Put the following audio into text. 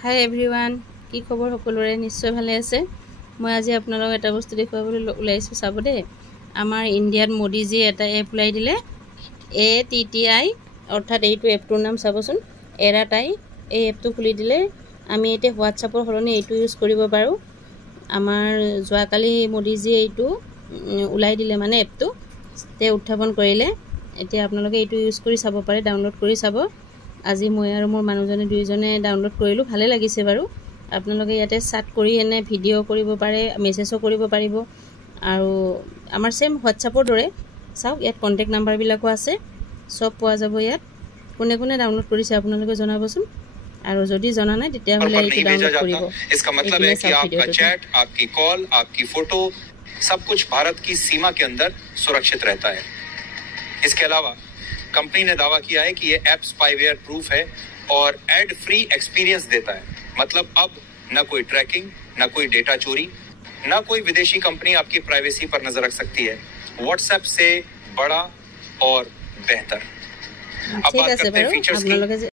হাই everyone, কি খবৰ সকলোৰে? নিশ্চয় ভালে আছে। মই আজি আপোনালোকক এটা বস্তু দেখুৱাবলৈ ওলাইছোঁ, চাব দেই। আমাৰ ইণ্ডিয়াত মোদীজীয়ে এটা এপ ওলাই দিলে, ATTI, অৰ্থাৎ এইটো এপটোৰ নাম চাবচোন, এৰাটাই। এই এপটো খুলি দিলে আমি এতিয়া হোৱাটছআপৰ সলনি এইটো ইউজ কৰিব পাৰোঁ। আমাৰ যোৱাকালি মোদীজীয়ে এইটো ওলাই দিলে, মানে এপটো তেওঁ উত্থাপন কৰিলে। এতিয়া আপোনালোকে এইটো ইউজ কৰি চাব পাৰে, ডাউনলোড কৰি চাব। আজি মই আৰু মোৰ মানুহজনে দুইজনে ডাউনলোড কৰিলোঁ, ভালে লাগিছে বাৰু। আপোনালোকে ইয়াতে চাট কৰি এনে ভিডিঅ' কৰিব পাৰে, মেছেজো কৰিব পাৰিব। আৰু আমাৰ ছেম হোৱাটছআপৰ দৰে। চাওক, ইয়াত কণ্টেক্ট নাম্বাৰবিলাকো আছে, চব পোৱা যাব ইয়াত। কোনে কোনে ডাউনলোড কৰিছে আপোনালোকে জনাবচোন, আৰু যদি জনা নাই তেতিয়াহ'লে এইটো ডাউনলোড কৰিব। इसका मतलब है कि आपका चैट, आपकी कॉल, आपकी फोटो, सब कुछ भारत की सीमा के अंदर सुरक्षित रहता है। इसके अलावा कंपनी ने दावा किया है कि ये ऐप स्पाईवेयर प्रूफ है और एड फ्री एक्सपीरियंस देता है। मतलब अब न कोई ट्रैकिंग, न कोई डेटा चोरी, न कोई विदेशी कंपनी आपकी प्राइवेसी पर नजर रख सकती है। व्हाट्सएप से बड़ा और बेहतर। अब बात करते हैं फीचर्स की।